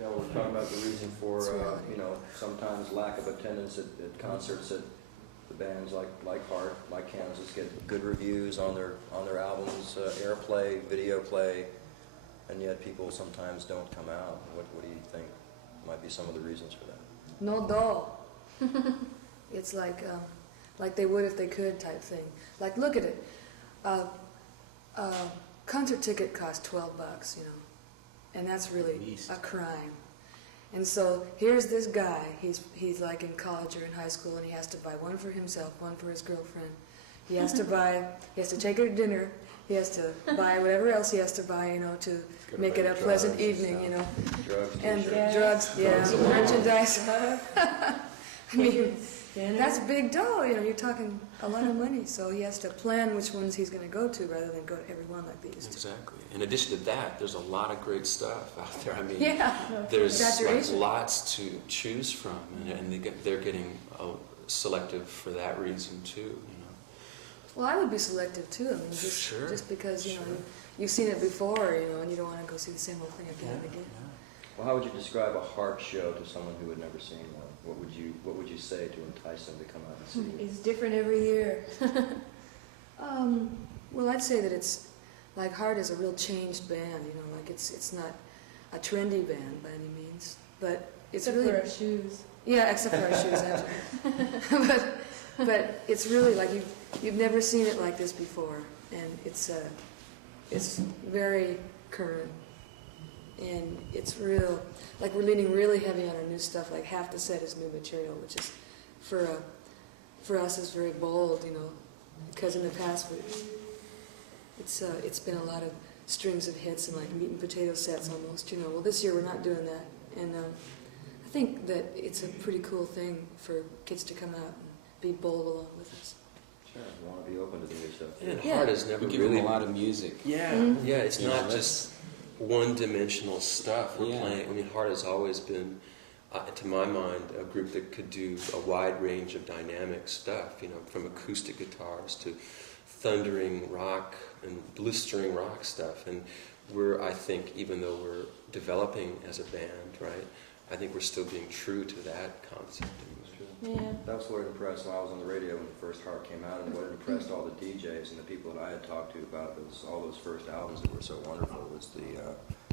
Yeah, we're talking about the reason for, It's reality. you know, sometimes lack of attendance at concerts that the bands like Heart, like Kansas, get good reviews on their albums, airplay, video play, and yet people sometimes don't come out. What do you think might be some of the reasons for that? No doll. It's like they would if they could type thing. Like, look at it. Concert ticket costs $12, you know, and that's really a crime. And so here's this guy. He's like in college or in high school, and he has to buy one for himself, one for his girlfriend. He has to take her to dinner. He has to buy whatever else he has to buy, you know, to make it a pleasant evening, you know. Drugs, And t-shirts. drugs, yeah, merchandise. I mean, that's big dough, you know, you're talking a lot of money. So he has to plan which ones he's going to go to rather than go to every one like they used to. Exactly. In addition to that, there's a lot of great stuff out there. I mean, Yeah, there's like saturation. lots to choose from, and they're getting selective for that reason too. You know. Well, I would be selective too. I mean, just because, you know, you've seen it before, you know, and you don't want to go see the same old thing again and again. Well, how would you describe a Heart show to someone who had never seen one? What would you say to entice them to come out and see it? It's different every year. Well, I'd say that it's like Heart is a real changed band, you know, like it's not a trendy band by any means, but it's Except really for our shoes. yeah, except for our shoes, actually. but it's really like you've never seen it like this before, and it's very current, and it's real. Like we're leaning really heavy on our new stuff. Like half the set is new material, which is for us is very bold, you know, because in the past it's been a lot of strings of hits and like meat and potato sets almost, you know. Well, this year we're not doing that, and I think that it's a pretty cool thing for kids to come out and be bold along with us. Sure, you want to be open to the new stuff. And Yeah. Heart has never We give really them a lot of music. Yeah, Mhm. yeah. It's You not know, just one-dimensional stuff we're Yeah. playing. I mean, Heart has always been, to my mind, a group that could do a wide range of dynamic stuff. You know, from acoustic guitars to thundering rock and blistering rock stuff. And I think, even though we're developing as a band, right, I think we're still being true to that concept. Yeah. That was what impressed when I was on the radio when the first Heart came out, and what impressed all the DJs and the people that I had talked to about all those first albums that were so wonderful was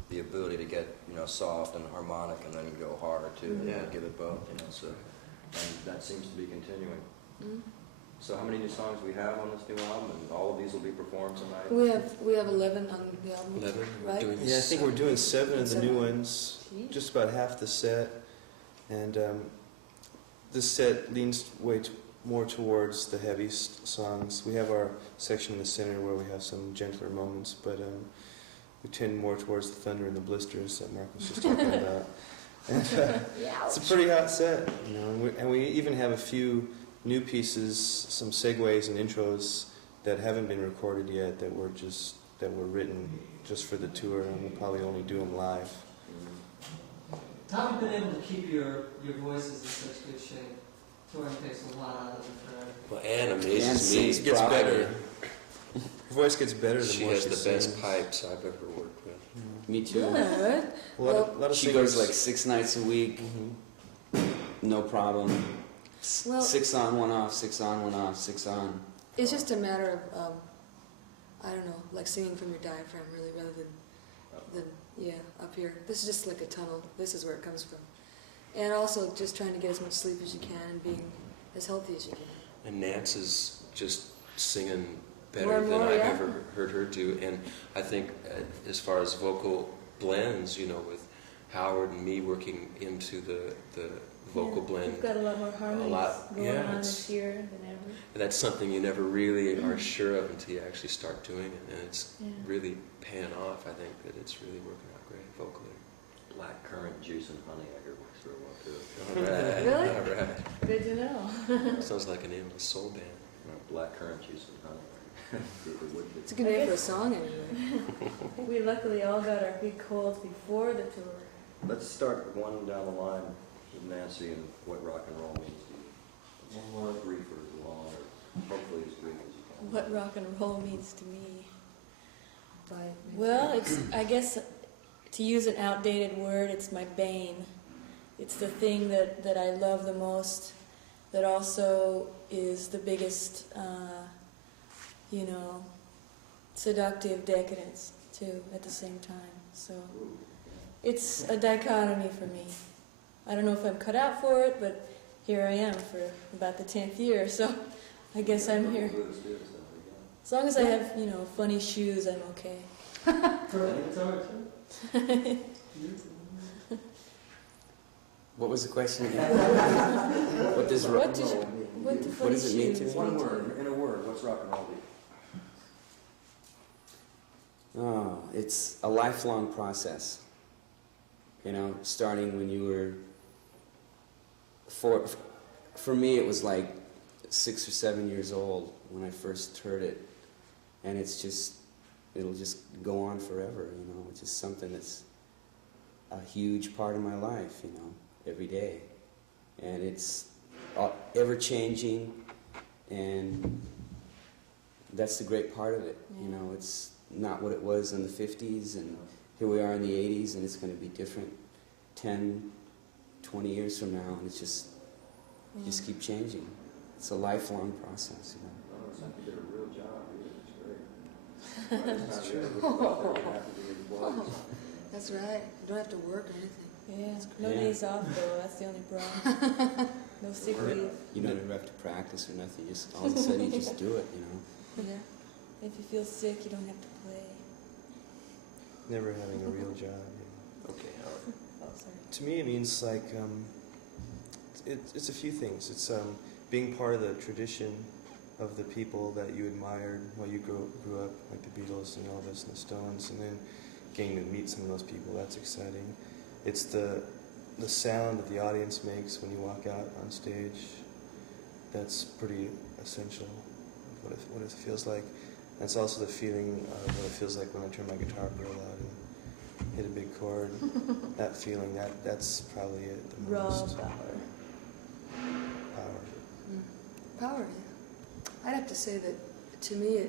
the ability to get, you know, soft and harmonic and then go hard too, and Yeah. give it both, you know. So, and that seems to be continuing. Mm-hmm. So, how many new songs we have on this new album, and all of these will be performed tonight? We have 11 on the album, 11, we're right? doing Yeah, I think we're doing 7 of the new ones, Gee. just about half the set, and this set leans more towards the heavy songs. We have our section in the center where we have some gentler moments, but we tend more towards the thunder and the blisters that Mark was just talking about. And, it's a pretty hot set, you know, and we even have a few new pieces, some segues and intros that haven't been recorded yet that were written just for the tour, and we'll probably only do them live. How have you been able to keep your voices in such good shape? Touring takes a lot out of it for everyone. Well, Anne Anne amazes me. sings Gets properly. better. Her voice gets better the She more has she the sings. best pipes I've ever worked with. Me too. Good. A lot of She singers, goes like 6 nights a week, no problem. Well- 6 on, 1 off, 6 on, 1 off, 6 on. It's just a matter of, I don't know, like singing from your diaphragm, really, rather than up here. This is just like a tunnel. This is where it comes from. And also just trying to get as much sleep as you can and being as healthy as you can. And Nance is just singing More better and than more, I've yeah. ever heard her do. And I think as far as vocal blends, you know, with Howard and me working into the vocal blend, We've got a lot more harmonies going yeah, on it's- this year than ever. that's something you never really are sure of until you actually start doing it. And it's Yeah. really paying off. I think that it's really working out great vocally. Black currant juice and honey, I hear works real well too. All right, Really? all right. Good to know. Sounds like a name of a soul band. Black currant juice and honey. It would be. It's a good name for a song anyway. We luckily all got our big colds before the tour. Let's start one down the line with Nancy and what rock and roll means to you. One more brief or long, or hopefully as brief as you can. What rock and roll means to me. By Well, I guess to use an outdated word, it's my bane. It's the thing that I love the most, that also is the biggest, seductive decadence, too, at the same time. So it's a dichotomy for me. I don't know if I'm cut out for it, but here I am for about the 10th year, so I guess I'm here. As long as I have, funny shoes, I'm okay. For the guitar too? What was the question again? What does What does it mean to shoes you? One word, in a word, what's rock and roll to you? Oh, it's a lifelong process. Starting when you were for me it was like 6 or 7 years old when I first heard it, and it'll just go on forever. It's just something that's a huge part of my life. Every day, and it's ever changing, and that's the great part of it. It's not what it was in the 50s, and here we are in the 80s, and it's going to be different 10, 20 years from now, and it's just keep changing. It's a lifelong process. Oh, it's like you did a real job. It's great. That's right. You don't have to work or anything. Yeah, no days off though, that's the only problem. No sick leave. You don't ever have to practice or nothing. Just all of a sudden you just do it. Yeah. If you feel sick, you don't have to play. Never having a real job. Okay, Oh, sorry. To me, it means like it's a few things. It's being part of the tradition of the people that you admired while you grew up, like the Beatles and Elvis and the Stones, and then getting to meet some of those people. That's exciting. It's the sound that the audience makes when you walk out on stage. That's pretty essential. What it feels like. And it's also the feeling of what it feels like when I turn my guitar pedal out and hit a big chord. That feeling, that's probably it the Raw most. power. Power. Power, yeah. I'd have to say that to me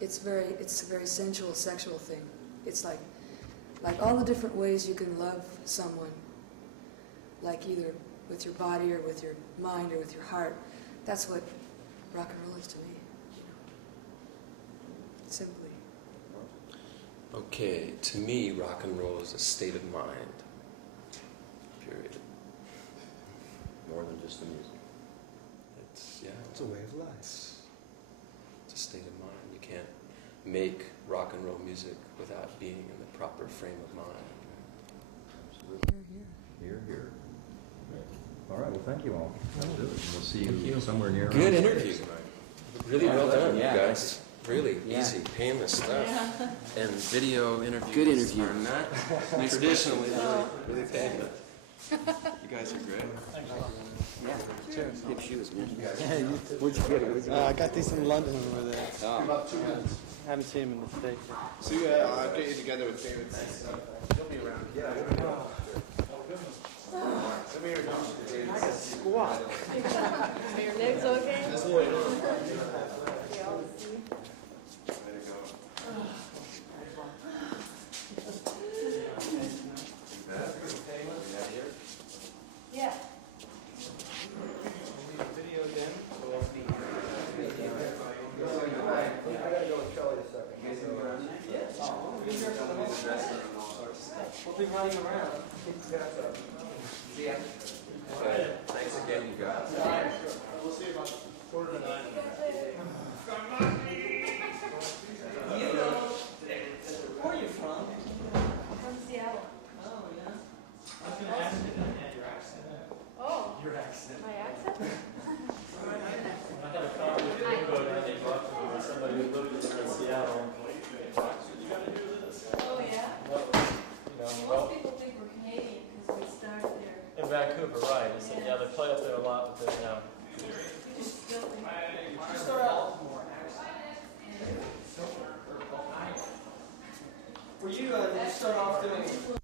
it's a very sensual, sexual thing. It's like all the different ways you can love someone, like either with your body or with your mind or with your heart. That's what rock and roll is to me. Simply. Okay, to me, rock and roll is a state of mind. Period. More than just the music. It's a way of life. It's a state of mind. You can't make rock and roll music without being in the proper frame of mind. Absolutely. Here. All right, well, thank you all. That'll do it. We'll see you somewhere near. Good interview. Really well done, Yeah. you guys. Really Yeah. easy, painless stuff. And video interviews Good interview. are not traditionally really painless. You guys are great. Yeah. Cheers. Good shoes, man. Where'd you get it? I got these in London over there. Oh. About 2 minutes. Haven't seen them in the States yet. So I'll get you together with David. He'll be around. Yeah. Come here, David. Squat. Are your legs okay? This way. Yeah. We'll be running around. Thanks again, you guys. We'll see you about 8:45. Where are you from? From Seattle. Oh, yeah. I was going to ask you that. Your accent. Oh, Your accent. my accent? I had a copy of the book that they brought to me with somebody who lived in Seattle. Oh, yeah? Most people think we're Canadian because we started there. In Vancouver, right. He said, yeah, they play up there a lot, but then, We just built it. You start out were you, did you start off doing